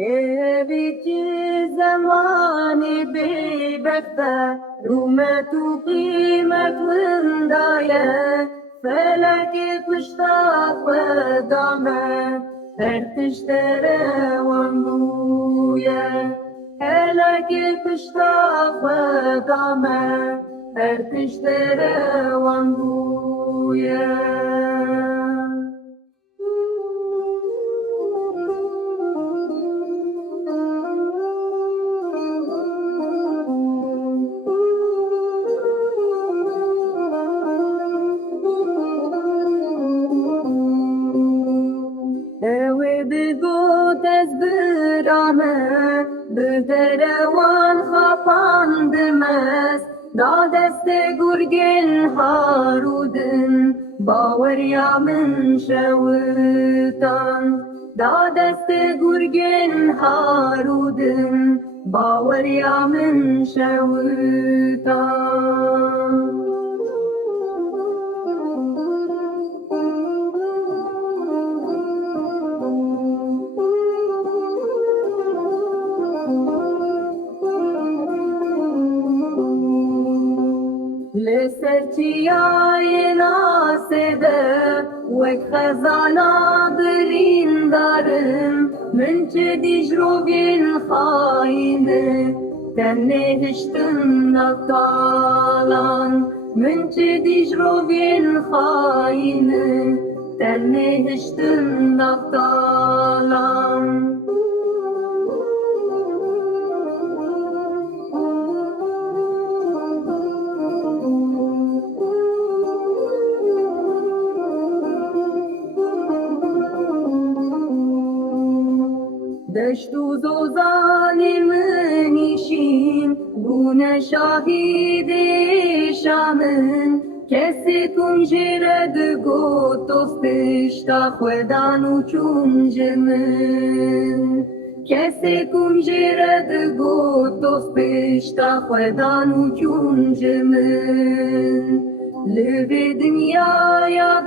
هیچ زمانی بی‌بخته رومت و قیمت وندایه فلک پشتا خدامه ارتش روان بویه فلک پشتا خدامه ارتش روان بویه بگوت از برامه به دروان خواپاندم است دا دست گرگن هارودن باوریا من شوتان دا دست گرگن هارودن باوریا من شوتان لسرچیای ناسده وک خزانا برین دارم من چه دیج رو بین خاینه تنه هشتن نفتالان من چه دیج رو بین خاینه تنه هشتن نفتالان دشت و زوزان منیشین بونه شاهید شامن کسی کنجرد گوت استشتا خودان و چونجمن کسی کنجرد گوت استشتا خودان و چونجمن لبی دنیا یا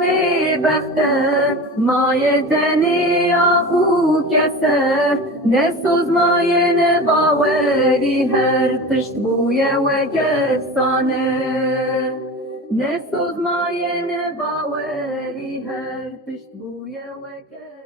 بخته مای تنی آخو کسه نسوز مای نباوری هر تشت بوی و کسانه نسوز مای نباوری هر تشت بوی و کسانه